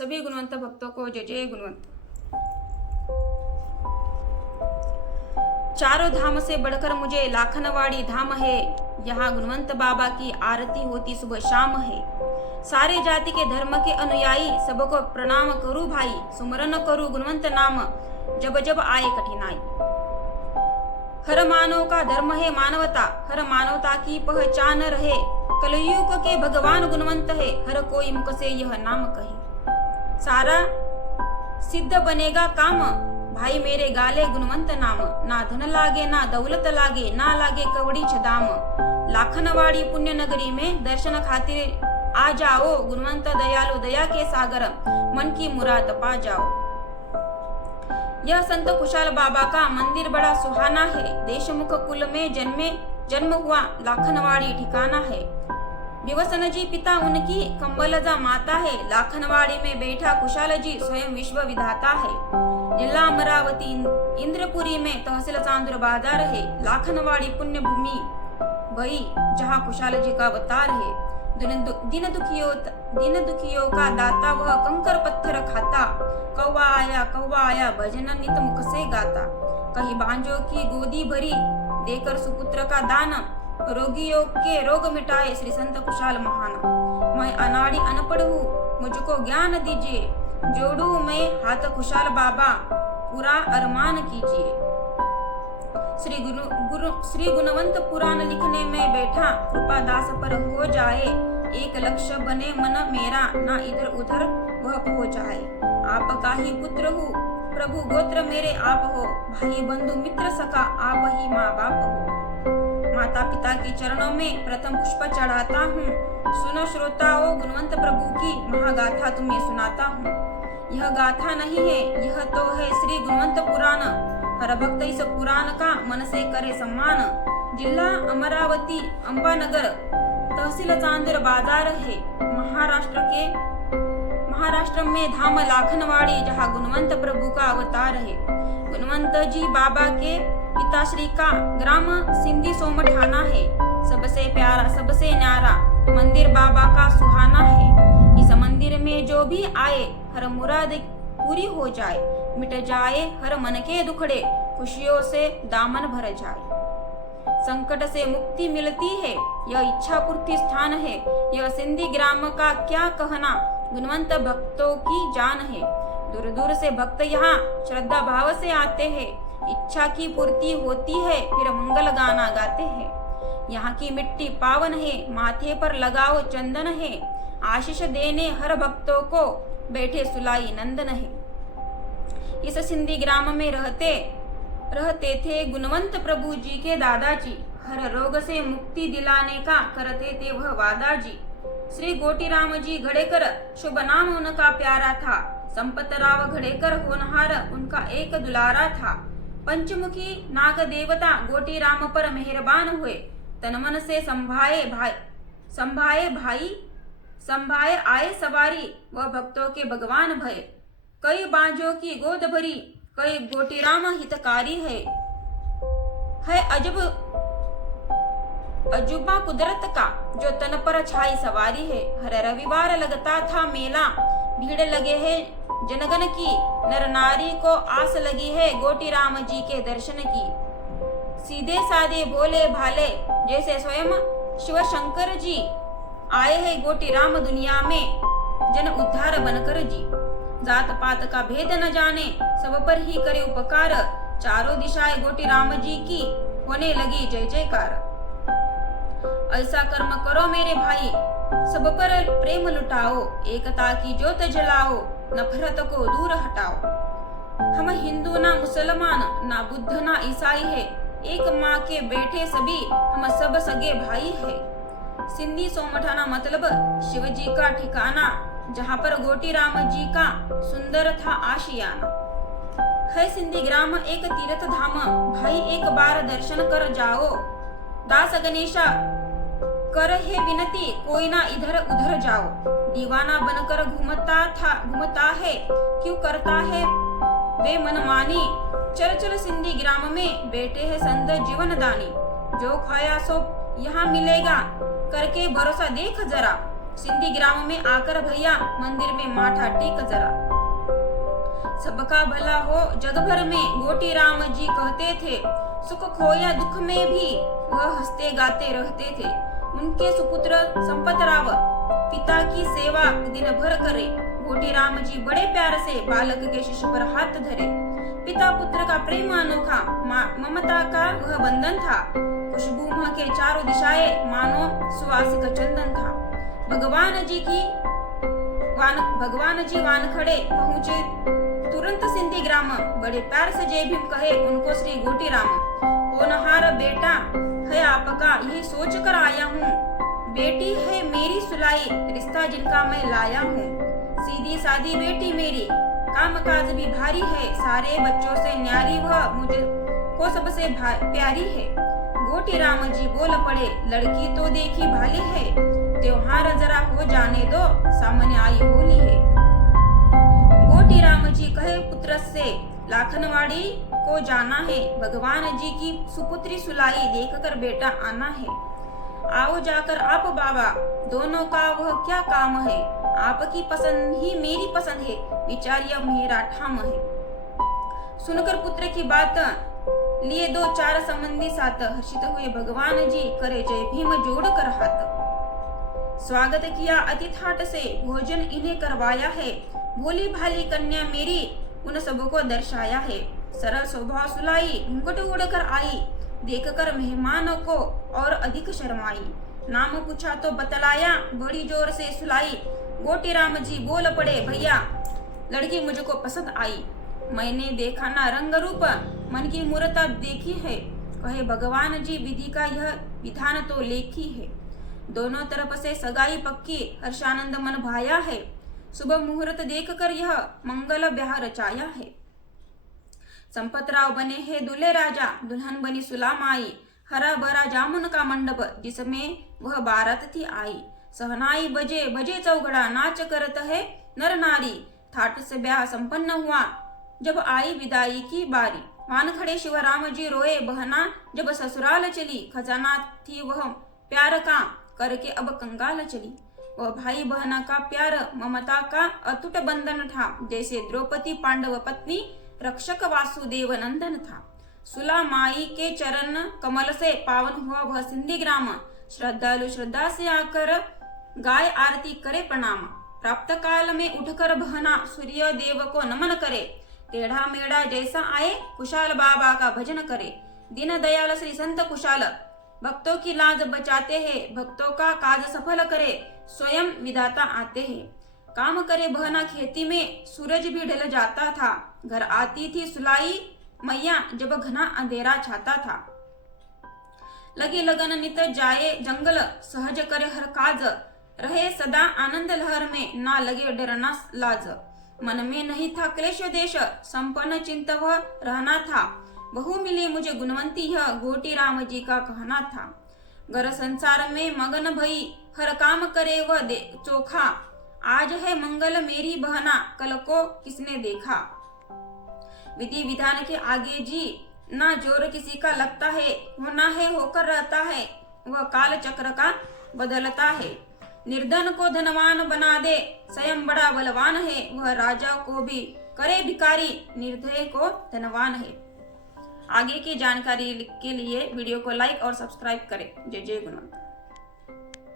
सभी गुणवंत भक्तों को जय जय गुणवंत। चारों धाम से बढ़कर मुझे लाखनवाड़ी धाम है, यहाँ गुणवंत बाबा की आरती होती सुबह शाम है। सारे जाति के धर्म के अनुयायी सबको प्रणाम करूं भाई, सुमरन करूं गुणवंत नाम जब जब आए कठिनाई। हर मानव का धर्म है मानवता, हर मानवता की पहचान रहे। कलयुग के भगवान गुणवंत है, हर कोई मुख से यह नाम कहे। सारा सिद्ध बनेगा काम, भाई मेरे गाले गुणवंत नाम। ना धन लागे ना दौलत लागे, ना लागे कवड़ी छदाम। लाखनवाड़ी पुण्य नगरी में दर्शन खातिर आ जाओ, गुणवंत दयालु दया के सागर मन की मुराद पा जाओ। यह संत कुशाल बाबा का मंदिर बड़ा सुहाना है, देशमुख कुल में जन्म हुआ लाखनवाड़ी ठिकाना है। विवसन जी पिता उनकी कंबलजा माता है, लाखनवाड़ी में बैठा कुशाल जी स्वयं विश्व विधाता है। जिला अमरावती इंद्रपुरी में तहसील चांदुर बाजार है, लाखनवाड़ी पुण्य भूमि वही जहाँ कुशाल जी का अवतार है। दिन दुखियों का दाता वह कंकर पत्थर खाता, कौवा आया भजन नित मुख से गाता। कहीं बांझों की गोदी भरी देकर सुपुत्र का दान, रोगियों के रोग मिटाए श्री संत कुशाल महान। मैं अनाड़ी अनपढ़ हूँ मुझको ज्ञान दीजिए, जोड़ू मैं हाथ कुशाल बाबा पूरा अरमान कीजिए। श्री गुणवंत पुराण लिखने में बैठा, कृपा दास पर हो जाए। एक लक्ष्य बने मन मेरा, ना इधर उधर वह हो जाए। आपका ही पुत्र हूँ प्रभु गोत्र मेरे आप हो, भाई बंधु मित्र सखा आप ही माँ बाप हो। माता पिता के चरणों में प्रथम पुष्प चढ़ाता हूँ, सुनो श्रोताओ गुणवंत प्रभु की महागाथा तुम्हें सुनाता हूँ। यह गाथा नहीं है, यह तो है श्री गुणवंत पुराण। हर भक्त इस पुराण का मन से करे सम्मान। जिला अमरावती अंबानगर तहसील चांदुर बाजार है, महाराष्ट्र में धाम लाखनवाड़ी जहाँ गुणवंत प्रभु का अवतार है। गुणवंत जी बाबा के पिताश्री का ग्राम सिंधी सोमठाना है, सबसे प्यारा सबसे न्यारा मंदिर बाबा का सुहाना है। इस मंदिर में जो भी आए हर मुराद पूरी हो जाए, मिट जाए हर मन के दुखड़े, खुशियों से दामन भर जाए। संकट से मुक्ति मिलती है, यह इच्छा पूर्ति स्थान है। यह सिंधी ग्राम का क्या कहना, गुणवंत भक्तों की जान है। दूर दूर से भक्त यहाँ श्रद्धा भाव से आते हैं, इच्छा की पूर्ति होती है फिर मंगल गाना गाते हैं। यहाँ की मिट्टी पावन है, माथे पर लगाओ चंदन है। आशीष देने हर भक्तों को बैठे सुलाई नंदन है। इस सिंधी ग्राम में रहते थे गुणवंत प्रभु जी के दादाजी, हर रोग से मुक्ति दिलाने का करते थे वह वादा जी। श्री गोटीराम जी घड़ेकर शुभ नाम उनका प्यारा था, संपतराव घड़ेकर होनहार उनका एक दुलारा था। पंचमुखी नाग देवता गोटीराम पर मेहरबान हुए, तन मन से संभाए आए सवारी, वह भक्तों के भगवान भय। कई बांझों की गोद भरी, कई गोटीराम हितकारी है अजूबा कुदरत का जो तन पर छाई सवारी है। हर रविवार लगता था मेला, भीड़ लगे है जनगण की, नर नारी को आस लगी है गोटीराम जी के दर्शन की। सीधे साधे भोले भाले जैसे स्वयं शिव शंकर जी आए हैं गोटीराम दुनिया में, जन उद्धार बनकर जी। जात पात का भेद न जाने, सब पर ही करे उपकार, चारों दिशाएं गोटीराम जी की होने लगी जय जयकार। ऐसा कर्म करो मेरे भाई, सब पर प्रेम लुटाओ, एकता की ज्योत जलाओ, नफरत को दूर हटाओ। हम हिंदू ना मुसलमान, ना बुद्ध ना ईसाई है, एक माँ के बेटे सभी हम सब सगे भाई है। सिंधी सोमठाना मतलब शिव जी का ठिकाना, जहाँ पर गोटीराम जी का सुंदर था आशियाना। है सिंधी ग्राम एक तीर्थ धाम, भाई एक बार दर्शन कर जाओ। दास गणेशा कर है विनती, कोई ना इधर उधर जाओ। दीवाना बनकर घूमता है, क्यों करता है वे मनमानी। चल चल सिंधी ग्राम में बैठे है संत जीवन दानी, जो खाया सो यहाँ मिलेगा, करके भरोसा देख जरा। सिंधी ग्राम में आकर भैया मंदिर में माथा टेक जरा। सबका भला हो जग भर में गोटी राम जी कहते थे, सुख खोया दुख में भी वह हंसते गाते रहते थे। उनके सुपुत्र संपतराव पिता की सेवा दिन भर करे। गोटी राम जी बड़े प्यार से बालक के शिष्य पर हाथ धरे। पिता पुत्र का प्रेम अनोखा, ममता का वह बंधन था। खुशबू के चारों दिशाएं मानो सुवासिक चंदन था। भगवान जी वानखड़े पहुंचे तुरंत सिंधी ग्राम। बड़े प्यार से जय भीम कहे उनको श्री गोटी राम। होनहार बेटा है आपका यही सोच कर आया हूँ। बेटी है मेरी सुलाई, रिश्ता जिनका मैं लाया हूँ। सीधी सादी बेटी मेरी, काम काज भी भारी है। सारे बच्चों से न्यारी वह मुझे को सबसे प्यारी है। गोटी राम जी बोल पड़े, लड़की तो देखी भाली है। त्योहार जरा हो जाने दो, सामने आई होली है। गोटी राम जी कहे पुत्र से, लाखनवाड़ी को जाना है। भगवान जी की सुपुत्री सुलाई देखकर बेटा आना है। आओ जाकर आप बाबा, दोनों का वह क्या काम है। आपकी पसंद ही मेरी पसंद है, विचार यह मेरा ठाम है। सुनकर पुत्र की बात लिए दो चार संबंधी साथ। हर्षित हुए भगवान जी, करे जय भीम जोड़ कर हाथ। स्वागत किया अति ठाट से, भोजन इन्हें करवाया है। भोली भाली कन्या मेरी उन सबको दर्शाया है। सरल स्वभाव सुलाई घूंघट उड़कर आई। देखकर मेहमानों को और अधिक शर्माई। नाम पूछा तो बतलाया, बड़ी जोर से सुलाई। गोटी राम जी बोल पड़े, भैया लड़की मुझको पसंद आई। मैंने देखा ना रंग रूप, मन की मूर्ता देखी है। कहे भगवान जी विधि का यह विधान तो लेखी है। दोनों तरफ से सगाई पक्की, हर्षानंद मन भाया है। सुबह मुहूर्त देखकर यह मंगल ब्याह रचाया है। संपतराव बने हैं दूल्हे राजा, दुल्हन बनी सुलामाई। हरा भरा जामुन का मंडप जिसमें वह बारात थी आई। सहनाई बजे बजे चौघड़ा, नाच करत है नर नारी। ठाट से ब्याह संपन्न हुआ, जब आई विदाई की बारी। वानखड़े शिवराम जी रोए, बहना जब ससुराल चली। खजाना थी वह प्यार का, करके अब कंगाल चली। वह भाई बहना का प्यार ममता का अटूट बंधन था। जैसे द्रौपदी पांडव पत्नी, रक्षक वासुदेव नंदन था। सुला माई के चरण कमल से पावन हुआ वह सिंधी ग्राम। श्रद्धालु श्रद्धा से आकर गाय आरती करे प्रणाम। प्राप्त काल में उठकर बहना सूर्य देव को नमन करे। टेढ़ा मेढ़ा जैसा आए कुशाल बाबा का भजन करे। दीन दयाल श्री संत कुशाल, भक्तों की लाज बचाते हैं। भक्तों का काज सफल करे, स्वयं विधाता आते हैं। काम करे बहना खेती में, सूरज भी ढल जाता था। घर आती थी सुलाई मैया, जब घना अंधेरा छाता था। लगी लगन नित जाए जंगल, सहज करे हर काज। रहे सदा आनंद लहर में, ना लगे डरना लाज। मन में नहीं था क्लेश देश, संपन्न चिंत वह रहना था। बहु मिली मुझे गुणवंती, यह गोटी राम जी का कहना था। घर संसार में मगन भई, हर काम करे वह चोखा। आज है मंगल मेरी बहना, कल को किसने देखा। विधि विधान के आगे जी ना जोर किसी का लगता है। होना है होकर रहता है, वह काल चक्र का बदलता है। निर्धन को धनवान बना दे, स्वयं बड़ा बलवान है। वह राजा को भी करे भिखारी, निर्दय को धनवान है। आगे की जानकारी के लिए वीडियो को लाइक और सब्सक्राइब करें। जय जय गुणवंत।